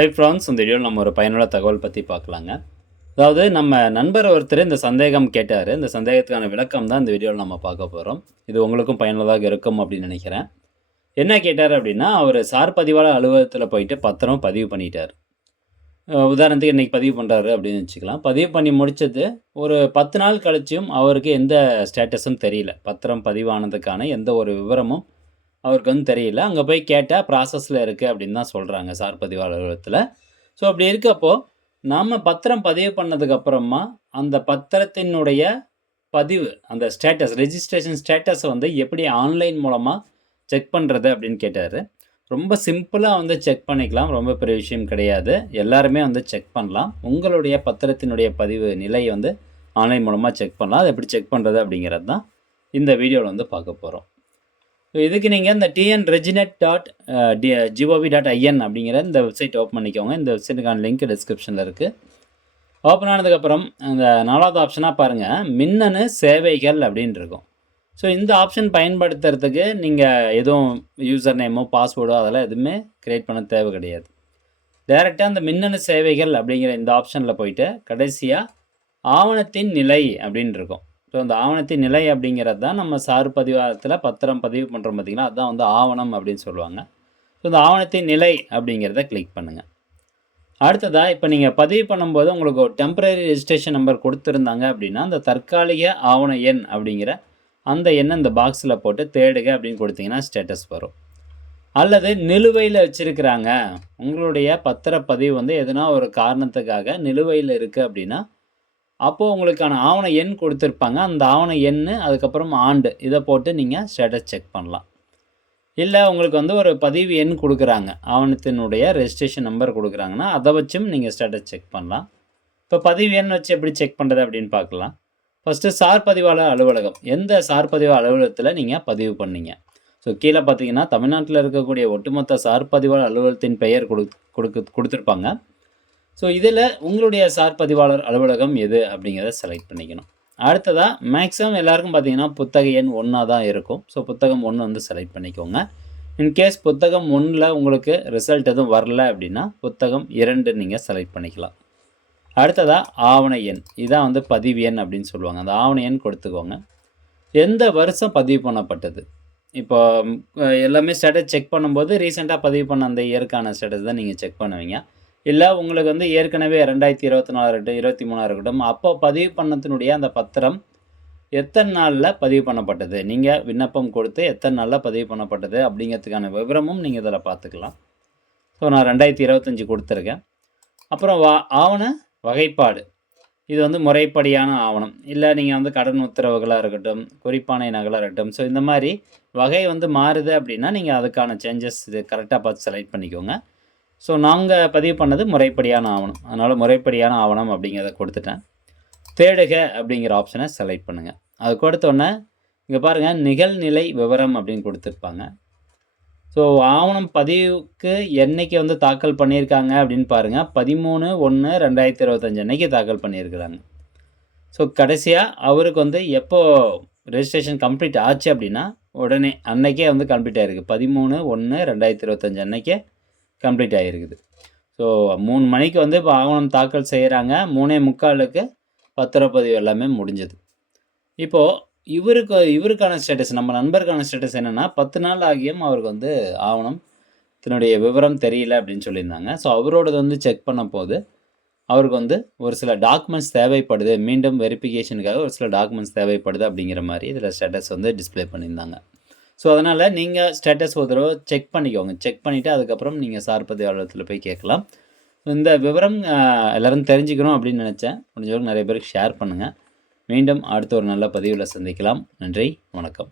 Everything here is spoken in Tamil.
ஹை ஃப்ரான்ஸ் இந்த வீடியோவில் நம்ம ஒரு பயனுள்ள தகவல் பற்றி பார்க்கலாங்க. அதாவது நம்ம நண்பர் ஒருத்தர் இந்த சந்தேகம் கேட்டார். இந்த சந்தேகத்துக்கான விளக்கம் தான் இந்த வீடியோவில் நம்ம பார்க்க போகிறோம் இது உங்களுக்கும் பயனுள்ளதாக இருக்கும் அப்படின்னு நினைக்கிறேன். என்ன கேட்டார் அப்படின்னா அவர் சார் பதிவாளர் அலுவலகத்தில் போயிட்டு பத்திரம் பதிவு பண்ணிட்டார். உதாரணத்துக்கு இன்றைக்கி பதிவு பண்ணுறாரு அப்படின்னு வச்சுக்கலாம். பதிவு பண்ணி முடிச்சது ஒரு பத்து நாள் கழிச்சும் அவருக்கு எந்த ஸ்டேட்டஸும் தெரியல. பத்திரம் பதிவானதுக்கான எந்த ஒரு விவரமும் அவருக்கு வந்து தெரியல. அங்கே போய் கேட்டால் ப்ராசஸில் இருக்குது அப்படின்னு தான் சொல்கிறாங்க சார் பதிவாளர்களத்தில் அலுவலகத்தில் ஸோ அப்படி இருக்கப்போ நாம் பத்திரம் பதிவு பண்ணதுக்கப்புறமா அந்த பத்திரத்தினுடைய பதிவு அந்த ஸ்டேட்டஸ் ரெஜிஸ்ட்ரேஷன் ஸ்டேட்டஸை வந்து எப்படி ஆன்லைன் மூலமாக செக் பண்ணுறது அப்படின்னு கேட்டார். ரொம்ப சிம்பிளாக வந்து செக் பண்ணிக்கலாம். ரொம்ப பெரிய விஷயம் கிடையாது. எல்லாருமே வந்து செக் பண்ணலாம். உங்களுடைய பத்திரத்தினுடைய பதிவு நிலையை வந்து ஆன்லைன் மூலமாக செக் பண்ணலாம். அதை எப்படி செக் பண்ணுறது அப்படிங்கிறது தான் இந்த வீடியோவில் வந்து பார்க்க போகிறோம் இதுக்கு நீங்கள் இந்த TN reginet dot GOV dot IN அப்படிங்கிற இந்த வெப்சைட் ஓப்பன் பண்ணிக்கோங்க. இந்த வெப்சைட்டுக்கான லிங்க் டிஸ்கிரிப்ஷனில் இருக்குது ஓப்பன் ஆனதுக்கப்புறம் அந்த நாலாவது ஆப்ஷனாக பாருங்கள் மின்னணு சேவைகள் அப்படின்னு இருக்கும். ஸோ இந்த ஆப்ஷன் பயன்படுத்துறதுக்கு நீங்கள் எதுவும் யூசர் நேமோ பாஸ்வேர்டோ அதெல்லாம் எதுவுமே க்ரியேட் பண்ண தேவை கிடையாது. டைரெக்டாக அந்த மின்னணு சேவைகள் அப்படிங்கிற இந்த ஆப்ஷனில் போயிட்டு கடைசியாக ஆவணத்தின் நிலை அப்படின்னு இருக்கும். ஸோ அந்த ஆவணத்தின் நிலை அப்படிங்கிறது தான் நம்ம சார் பதிவாரத்தில் பத்திரம் பதிவு பண்ணுறோம் பார்த்திங்கன்னா அதுதான் வந்து ஆவணம் அப்படின்னு சொல்லுவாங்க. ஸோ இந்த ஆவணத்தின் நிலை அப்படிங்கிறத கிளிக் பண்ணுங்கள் அடுத்ததாக இப்போ நீங்கள் பதிவு பண்ணும்போது உங்களுக்கு ஒரு டெம்பரரி ரெஜிஸ்ட்ரேஷன் நம்பர் கொடுத்துருந்தாங்க அப்படின்னா அந்த தற்காலிக ஆவண எண் அப்படிங்கிற அந்த எண்ணை இந்த பாக்ஸில் போட்டு தேடுக அப்படின்னு கொடுத்தீங்கன்னா ஸ்டேட்டஸ் வரும். அல்லது நிலுவையில் வச்சுருக்கிறாங்க. உங்களுடைய பத்திரப்பதிவு வந்து எதனா ஒரு காரணத்துக்காக நிலுவையில் இருக்குது அப்படின்னா அப்போது உங்களுக்கான ஆவண எண் கொடுத்துருப்பாங்க. அந்த ஆவண எண் அதுக்கப்புறம் ஆண்டு. இதை போட்டு நீங்கள் ஸ்டேட்டஸ் செக் பண்ணலாம். இல்லை உங்களுக்கு வந்து ஒரு பதிவு எண் கொடுக்குறாங்க. ஆவணத்தினுடைய ரெஜிஸ்ட்ரேஷன் நம்பர் கொடுக்குறாங்கன்னா அதை வச்சும் நீங்கள் ஸ்டேட்டஸ் செக் பண்ணலாம். இப்போ பதிவு எண் வச்சு எப்படி செக் பண்ணுறது அப்படின்னு பார்க்கலாம். ஃபஸ்ட்டு சார் பதிவாளர் அலுவலகம். எந்த சார் பதிவு அலுவலகத்தில் நீங்கள் பதிவு பண்ணீங்க? ஸோ கீழே பார்த்தீங்கன்னா தமிழ்நாட்டில் இருக்கக்கூடிய ஒட்டுமொத்த சார் பதிவாளர் அலுவலகத்தின் பெயர் கொடு கொடுக்கு கொடுத்துருப்பாங்க. ஸோ இதில் உங்களுடைய சார் பதிவாளர் அலுவலகம் எது அப்படிங்கிறத செலக்ட் பண்ணிக்கணும். அடுத்ததாக மேக்ஸிமம் எல்லாருக்கும் பார்த்தீங்கன்னா புத்தக எண் ஒன்றா தான் இருக்கும். ஸோ புத்தகம் ஒன்று வந்து செலக்ட் பண்ணிக்கோங்க. இன்கேஸ் புத்தகம் ஒன்றில் உங்களுக்கு ரிசல்ட் எதுவும் வரல அப்படின்னா புத்தகம் இரண்டு நீங்கள் செலக்ட் பண்ணிக்கலாம். அடுத்ததாக ஆவண எண். இதான் வந்து பதிவு எண் அப்படின்னு சொல்லுவாங்க. அந்த ஆவண எண் கொடுத்துக்கோங்க. எந்த வருஷம் பதிவு பண்ணப்பட்டது? இப்போ எல்லாமே ஸ்டேட்டஸ் செக் பண்ணும்போது ரீசெண்டாக பதிவு பண்ண அந்த இயற்கான ஸ்டேட்டஸ் தான் நீங்கள் செக் பண்ணுவீங்க. இல்லை உங்களுக்கு வந்து ஏற்கனவே ரெண்டாயிரத்தி இருபத்தி நாலு இருக்கட்டும் இருபத்தி மூணாக இருக்கட்டும் அப்போ பதிவு பண்ணத்தினுடைய அந்த பத்திரம் எத்தனை நாளில் பதிவு பண்ணப்பட்டது? நீங்கள் விண்ணப்பம் கொடுத்து எத்தனை நாளில் பதிவு பண்ணப்பட்டது? அப்படிங்கிறதுக்கான விவரமும் நீங்கள் இதில் பார்த்துக்கலாம். ஸோ நான் ரெண்டாயிரத்தி இருபத்தஞ்சி கொடுத்துருக்கேன். அப்புறம் வா ஆவண வகைப்பாடு. இது வந்து முறைப்படியான ஆவணம். இல்லை நீங்கள் வந்து கடன் உத்தரவுகளாக இருக்கட்டும் குறிப்பானை நகலாக இருக்கட்டும். ஸோ இந்த மாதிரி வகை வந்து மாறுது அப்படின்னா நீங்கள் அதுக்கான சேஞ்சஸ் இது கரெக்டாக பார்த்து செலக்ட் பண்ணிக்கோங்க. ஸோ நாங்கள் பதிவு பண்ணது முறைப்படியான ஆவணம். அதனால் முறைப்படியான ஆவணம் அப்படிங்கிறத கொடுத்துட்டேன். தேடுக அப்படிங்கிற ஆப்ஷனை செலக்ட் பண்ணுங்கள் அது கொடுத்தோன்னே இங்கே பாருங்கள் நிகழ்நிலை விவரம் அப்படின்னு கொடுத்துருப்பாங்க. ஸோ ஆவணம் பதிவுக்கு என்னைக்கு வந்து தாக்கல் பண்ணியிருக்காங்க அப்படின்னு பாருங்கள் பதிமூணு ஒன்று ரெண்டாயிரத்தி இருபத்தஞ்சி அன்னைக்கு தாக்கல் பண்ணியிருக்கிறாங்க. ஸோ கடைசியாக அவருக்கு வந்து எப்போ ரெஜிஸ்ட்ரேஷன் கம்ப்ளீட் ஆச்சு அப்படின்னா உடனே அன்னைக்கே வந்து கம்ப்ளீட் ஆகிருக்கு பதிமூணு ஒன்று ரெண்டாயிரத்தி இருபத்தஞ்சி அன்னைக்கே கம்ப்ளீட் ஆகிருக்குது ஸோ மூணு மணிக்கு வந்து இப்போ ஆவணம் தாக்கல் செய்கிறாங்க மூணே முக்காலுக்கு பத்திரப்பதிவு எல்லாமே முடிஞ்சது. இப்போது இவருக்கு இவருக்கான ஸ்டேட்டஸ் நம்ம நண்பருக்கான ஸ்டேட்டஸ் என்னென்னா பத்து நாள் ஆகியும் அவருக்கு வந்து ஆவணம் தன்னுடைய விவரம் தெரியல அப்படின்னு சொல்லியிருந்தாங்க. ஸோ அவரோடது வந்து செக் பண்ண போது அவருக்கு வந்து ஒரு சில டாக்குமெண்ட்ஸ் தேவைப்படுது. மீண்டும் வெரிஃபிகேஷனுக்காக ஒரு சில டாக்குமெண்ட்ஸ் தேவைப்படுது அப்படிங்கிற மாதிரி இதில் ஸ்டேட்டஸ் வந்து டிஸ்ப்ளே பண்ணியிருந்தாங்க. ஸோ அதனால் நீங்கள் ஸ்டேட்டஸ் ஒரு தடவை செக் பண்ணிக்கோங்க. செக் பண்ணிவிட்டு அதுக்கப்புறம் நீங்கள் சார் பதிவாளத்தில் போய் கேட்கலாம். இந்த விவரம் எல்லோரும் தெரிஞ்சுக்கணும் அப்படின்னு நினச்சேன். முடிஞ்ச நிறைய பேருக்கு ஷேர் பண்ணுங்கள் மீண்டும் அடுத்த ஒரு நல்ல பதிவில் சந்திக்கலாம். நன்றி வணக்கம்.